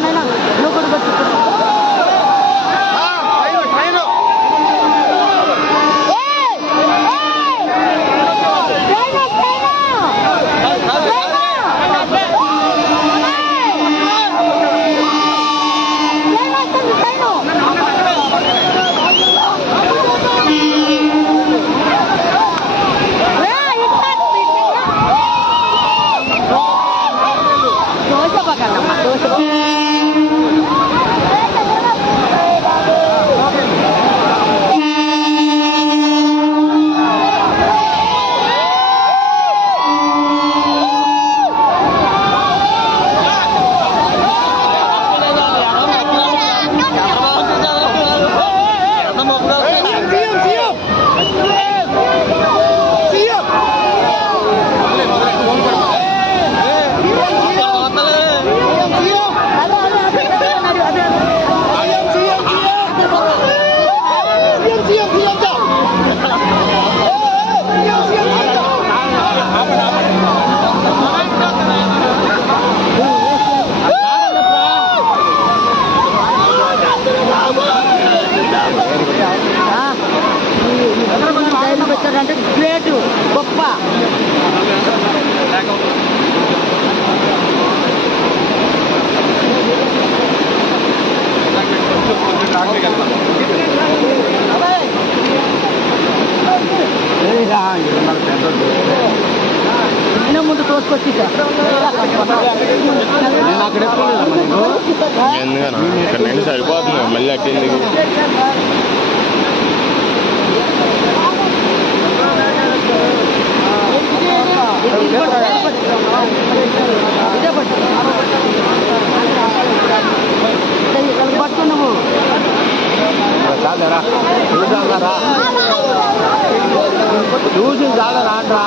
妈妈 అంటే గ్రేట్ గొప్ప. అయినా ముందు తోసుకొచ్చి నేను సరిపోతుంది మళ్ళీ అట్టేందుకు చాలరా చూసారా చూసి చాలా రాండ్రా